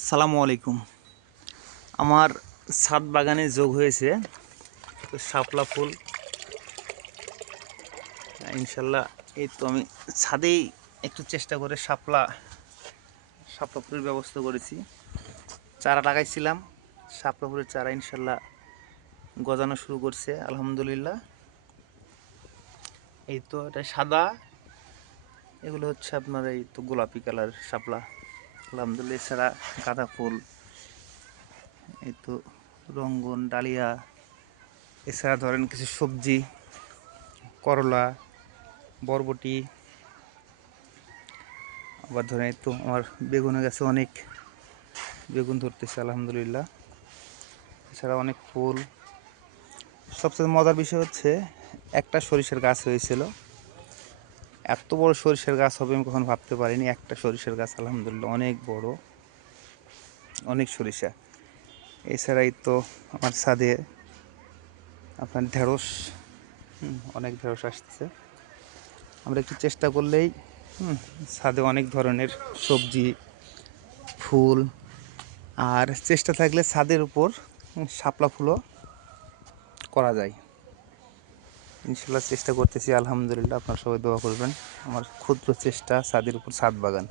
আসসালামু আলাইকুম। আমার ছাদ বাগানে যোগ হয়েছে তো শাপলা ফুল। ইনশাল্লাহ এই তো আমি ছাদেই একটু চেষ্টা করে শাপলা শাপলা ফুলের ব্যবস্থা করেছি। চারা লাগাইছিলাম, শাপলা ফুলের চারা ইনশাল্লাহ গজানো শুরু করছে আলহামদুলিল্লাহ। এই তো এটা সাদা, এগুলো হচ্ছে আপনার এই তো গোলাপি কালার শাপলা আলহামদুলিল্লাহ। এছাড়া গাঁদা ফুল, এই তো রঙ্গন, ডালিয়া, এছাড়া ধরেন কিছু সবজি, করলা, বরবটি, আবার ধরেন এই তো আমার বেগুনের গাছে অনেক বেগুন ধরতেছে আলহামদুলিল্লাহ। এছাড়া অনেক ফুল। সবচেয়ে মজার বিষয় হচ্ছে একটা সরিষার গাছ হয়েছিল, এত বড় সরিষার গাছ হবে আমি কখনো ভাবতে পারিনি। একটা সরিষার গাছ আলহামদুলিল্লাহ অনেক বড়, অনেক সরিষা। এছাড়াই তো আমার ছাদে আপনার ঢেঁড়স, অনেক ঢেঁড়স আসতেছে। আমরা একটু চেষ্টা করলেই ছাদে অনেক ধরনের সবজি, ফুল, আর চেষ্টা থাকলে ছাদের উপর শাপলা ফুলও করা যায়। ইনশাল্লাহ চেষ্টা করতেছি আলহামদুলিল্লাহ। আপনারা সবাই দোয়া করবেন। আমার ক্ষুদ্র চেষ্টা ছাদের উপর ছাদ বাগান।